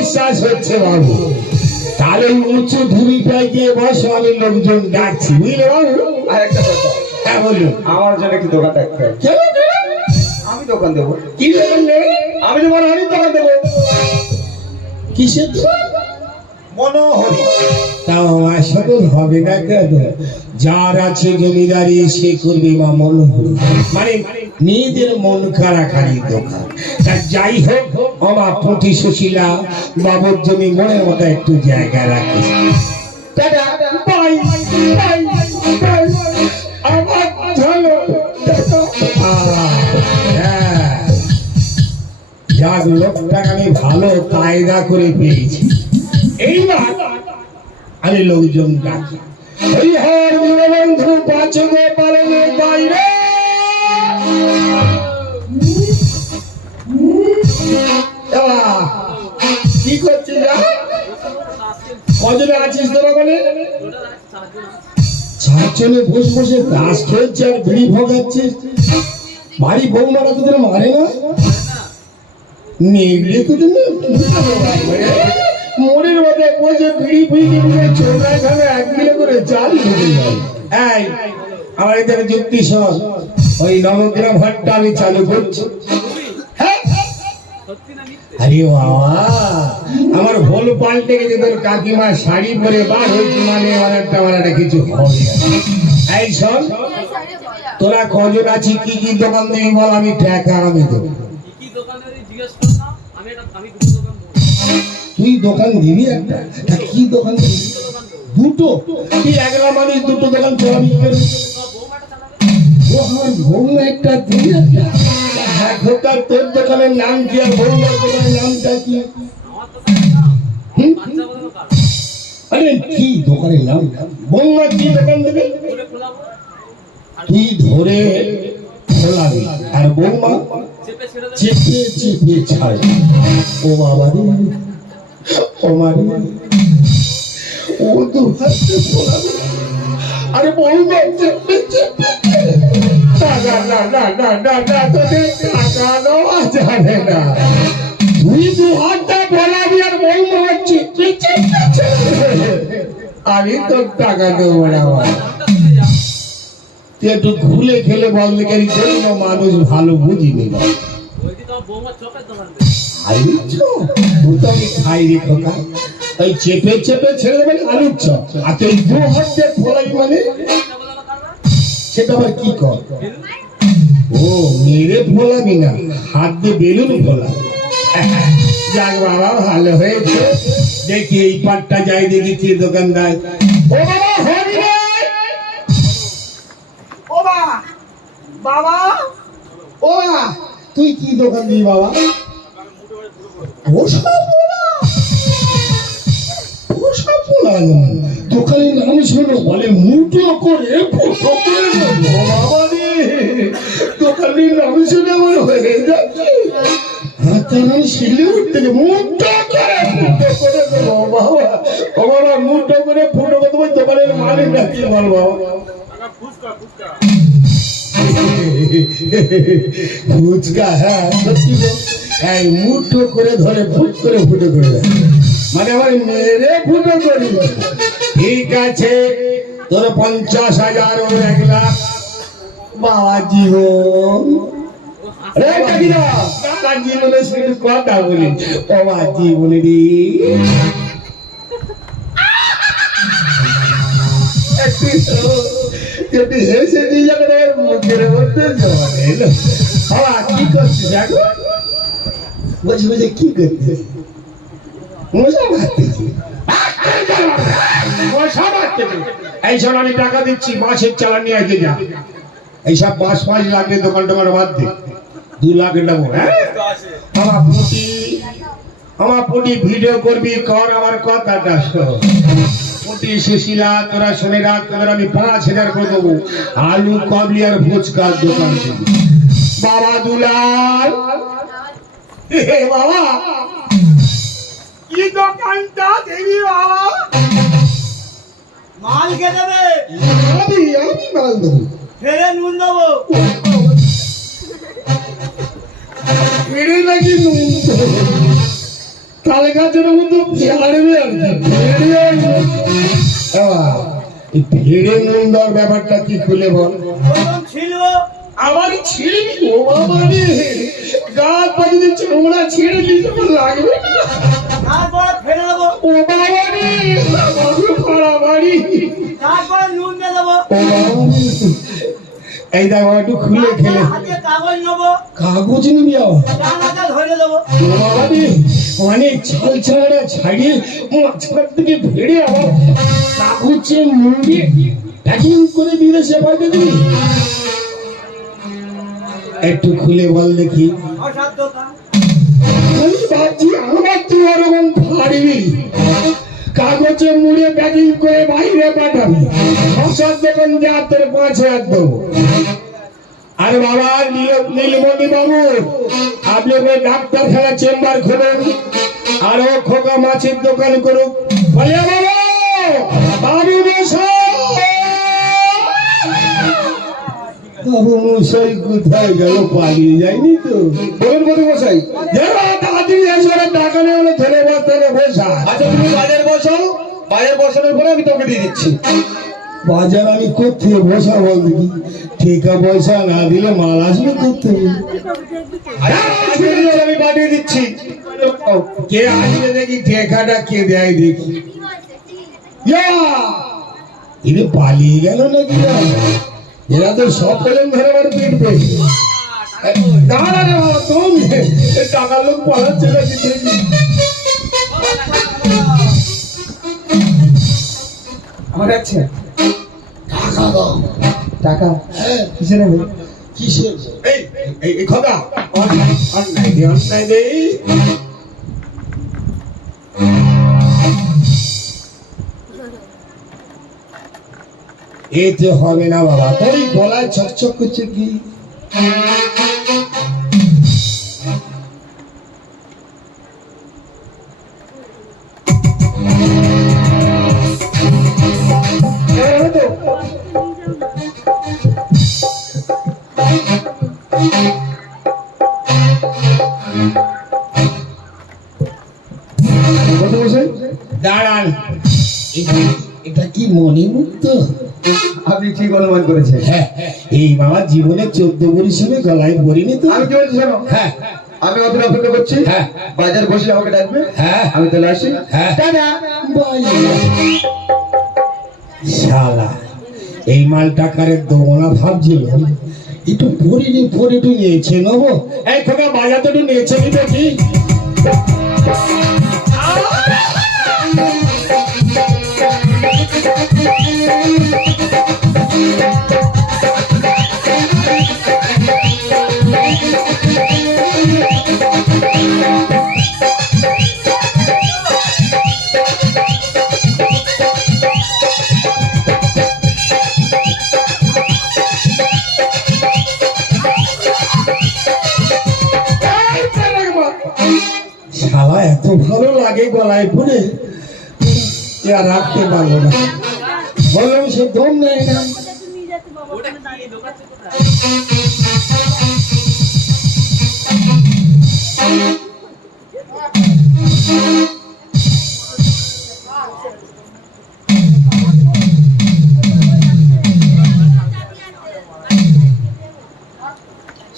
বিশ্বাস হচ্ছে বাবু, তাহলে উঁচু ভূমিটায় গিয়ে বসে আমি লোকজন ডাকছি, বুঝলে বাবু? আর একটা কথা, হ্যাঁ বলুন। আমার জন্য একটু দোকান থাকতে হবে। আমি দোকান দেবো। কি দোকান নেবে? আমি তোমার অনেক দোকান দেবো। কিসের দোকান? মনোহরি। তাও আমার সকল হবে না কেন? যার আছে জমিদারি সে করবে মা মনোহরি, মানে নিজের মন কারাকারি দোকান। তা যাই হোক, আমার পুঁটি সুশীলা বাবুর জমি মনে মতো একটু জায়গা রাখে। Tata, bye, bye, bye. আমার চলো, টাটা। হ্যাঁ, যাক লোকটাকে আমি ভালো কায়দা করে পেয়েছি। এইবার আমি লোকজন ডাকি, হরিহর দীনবন্ধু পাচকে পালনের বাইরে কি করছিস? কজনে আছিস তোরা? বলে চারজনে বসে বসে ঘাস খেয়েছে আর বিড়ি ভোগাচ্ছিস। বাড়ি বৌমারা তোদের মারে না? নেগড়ে তোদের মোড়ের মধ্যে বসে বিড়ি ফিড়ি ছোটা খাবে 1 কিলো করে চাল ঢুকে যায়। এই আমার এখানে যুক্তি সব ওই নবগ্রাম হাটটা আমি চালু করছি। আরে বাবা, আমার ভুল পাল্টে গেছে। তোর কাকিমা শাড়ি পরে বার হয়েছে মানে আমার কিছু হবে। এই শোন, তোরা কজন আছি, কি কি দোকান দিবি বল, আমি টাকা আমি দেবো। তুই দোকান দিবি একটা? তা কি দোকান দিবি? দুটো? তুই একলা মানুষ, দুটো দোকান চলাবি? আমার বৌমা একটা দিবি একটা? তোর দোকানের নাম কি আর বৌমার দোকানের নামটা কি? আরে কি দোকানের নাম? বৌমা কি দোকান দেবে? তুই ধরে খোলাবি আর বৌমা চেপে চেপে ছাড়বে। ও বাবা রে, ও মারে, ও তো হাতে খোলাবে। আরে বৌমা চেপে চেপে টাকা না না না না না, তোদের টাকা দেওয়া যাবে না। তুই 2 হাতটা বলাবি আর বৌমা চেপে চেপে ছাড়বে। আমি তোর টাকা দেবো না। তুই একটু ঘুলে খেলে বললে কেন জন্য মানুষ ভালো বুঝিনি। আমি খাই রে খোকা, তাই চেপে চেপে ছেড়ে দেবেন আলুর চপ। আর তুই 2 হাত দিয়ে ফোলাই মানে সেটা আবার কি কর? ও মেরে ফোলাবি না, হাত দিয়ে বেলুন ফোলাবি। যাক বাবা, ভালো হয়েছে। দেখি এই পাটটা যাই, দেখি কি দোকানদার। ও বাবা, হরি রে! ও বাবা, ও তুই কি দোকান দিবি বাবা? দোকানের নাম শোনো, বলে মুটো করে ফুটো করে। বাবা রে, দোকানের নাম শুনে আমার হয়ে যাচ্ছে হাতের নাম শিলে উঠতে। মুটো করে ফুটো করে দেবো বাবা। আমার মুটো করে ফুটো করে দেবো। দোকানের মালিক ডাকি বল বাবা। ফুচকা? হ্যাঁ সত্যি, এই মুঠো করে ধরে ফুট করে ফুটো করে দেয়, মানে আমার মেরে ফুটো করি। ঠিক আছে, তোর 50,000 ও 1 লাখ। বাবা জীবন জীবনের শুধু কথা বলি। বাবা জীবনে রে, যদি হেসে দিয়ে যাবে মুখের মধ্যে জমা এলো। বাবা কি করছিস এখন? বলছি বলছি কি করছিস? মশা মারতেছি। মশা মারতেছি? এই শোন, আমি টাকা দিচ্ছি, মাছের চালান নিয়ে আগে যা। এইসব 5 লাগবে, দোকান টোকান বাদ দে। 2 লাখ নেবো। হ্যাঁ আমার পুটি ভিডিও করবি, কর, আমার কথাটা শোন। পুটি সুশীলা, তোরা শুনে রাখ, তোদের আমি 5,000 করে দেবো। আলু কাবলি আর ফুচকার দোকান দিবি। বাবা দুলাল, বাবা কি দোকানটা দিবি বাবা? মাল কে দেবে? আমি মাল দেবো। ফেরে নুন দেবো। ফিরে নাকি নুন তালে গাছের মতো ফেয়ারবে আর কি ফিরে নুন দেওয়ার ব্যাপারটা কি খুলে বল। ছিল আমার ছিঁড়ে ও বাবা রে, গাছ পা যদি চামড়া ছিঁড়ে দিতে লাগবে না। তারপরে ফেলে দেবো, ও বাবা রে, বাবু পাড়া বাড়ি। তারপরে নুন দিয়ে দেবো, ও বাবা রে, এই দেখো একটু খুলে খেলে হাতে কাগজ নেবো, কাগজ নিবি আবার। ডানাটা ধরে দেবো। ও বাবা রে, অনেক ছাল ছাড়া ছাড়িয়ে মাঝখান থেকে ভেড়ে আবার কাগজে মুড়ে প্যাকিং করে বিদেশে পাঠিয়ে দিবি। একটু খুলে বল দেখি। অসাধ্য কাজ। আমি ভাবছি আমার তুই ওরকম পারবি, কাগজে মুড়ে প্যাকিং করে বাইরে পাঠাবি। সব দোকান যা তোর 5,000 দেবো। আরে বাবা নীলমণি বাবু, আপনি ওই ডাক্তারখানা চেম্বার খুলুন আর ও খোকা মাছের দোকান করুক। বলে বাবা বাবু বাবু মশাই কোথায় গেল, পালিয়ে যায়নি তো? বলুন বলুন মশাই। তাড়াতাড়ি এসে টাকা নিয়ে হলে ধরে বসতে বসা। আচ্ছা তুমি বাজার বসো, বাজার বসানোর পরে আমি তোকে দিয়ে দিচ্ছি। বাজার আমি কোথায় বসা বল দেখি, ঠিকা পয়সা না দিলে মাল আসবে করতে। আমি পাঠিয়ে দিচ্ছি। কে আসবে দেখি, ঠেকাটা কে দেয় দেখি। ইনি পালিয়ে গেল নাকি? এরা তো সব পেলেন ধরে বার পিটবে। দাঁড়া রে বাবা, তুমি টাকা লোক পালাচ্ছে নাকি দেখি। আমার আছে টাকা দাও। টাকা, হ্যাঁ, কিসে নেবে? কিসের? এই খোকা, অন্যায় দে, অন্যায় দে। এতে হবে না বাবা, তোর গলায় চকচক করছে কি? দাঁড়ান, এটা কি মণিমুক্ত? আপনি ঠিক অনুমান করেছেন। হ্যাঁ, এই বাবা জীবনে 14 বরিশালে গলায় পরিনি তো। আমি কি বলছি শোনো, হ্যাঁ আমি ওদের অপেক্ষা করছি। হ্যাঁ। বাজার বসলে আমাকে ডাকবে, হ্যাঁ আমি তাহলে আসি। হ্যাঁ। টাটা। শালা এই মাল টাকারে দেবো না ভাবছিলাম, একটু পরিনি পরে একটু নিয়েছে নেবো। এই খোকা বাজার তো একটু নিয়েছে কি দেখি। শালা এত ভালো লাগে গলায় পরে, আর রাখতে পারবো না। বললাম সে দম নেয় না।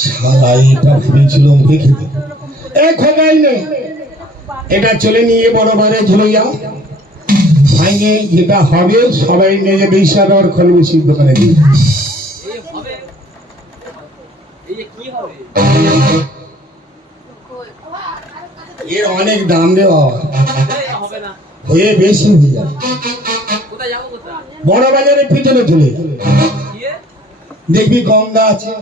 শালা এটা ভেবেছিলাম দেখে খোকাই নেই, এটা চলে নিয়ে বড় বারে ঝুলিয়া ভাঙে যেটা হবে সবাই নিয়ে বিশ্বাস আর খলবেশির দোকানে দিই। এর অনেক দাম রে বাবা, হয়ে বেশি হয়ে যাবে। বড় বাজারের পিছনে চলে দেখবি গঙ্গা আছে,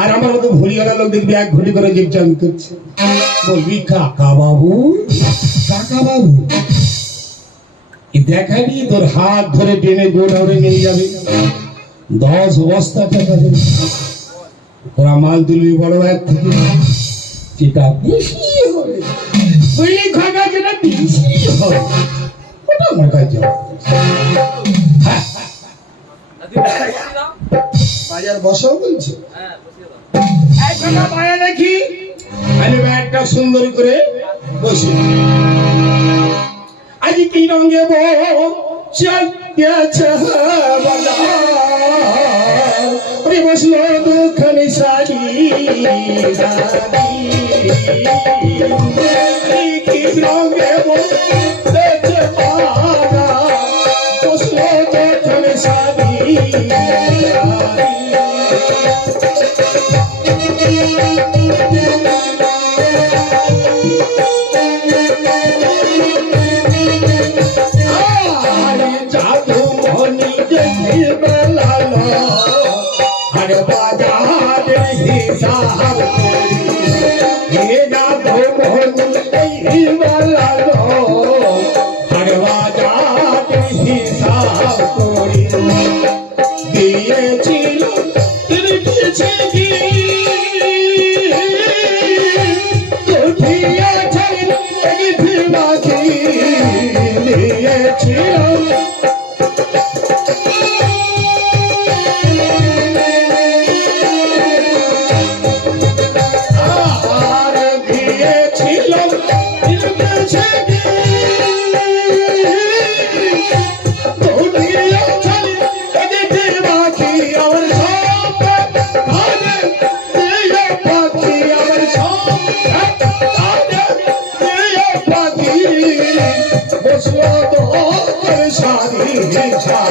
আর আমার মতো ভরিওয়ালা লোক দেখবি 1 ঘটি করে জীবচান করছে। বলবি কাকা বাবু, কাকা বাবু দেখাবি, তোর হাত ধরে টেনে গোড়াউড়ে নিয়ে যাবে, 10 বস্তা টাকা দেবে। তোরা মাল তুলবি বড় ভাইয়ের থেকে, যেটা বেশি হবে বুঝলি খাগা, যেটা বেশি হবে ওটা আমার কাছে। হ্যাঁ, বাজার বসাও বলছে। বাজার দেখি আরে ব্যাগটা সুন্দর করে বসে আজ কি রঙে বউ চল গেছে বাজার ওরে বসলো দুখানি শাড়ি কি রঙে বউ গেছে বাজার বসলো দুখানি শাড়ি जादू मोनी जैसी बलालो हर बाजार हिसाब ये जादू मोनी जैसी बलालो हर बाजार हिसाब कोरी दिए चिलो तेरे पीछे की उठिया चल लगी थी बाकी लिए चिलो शादी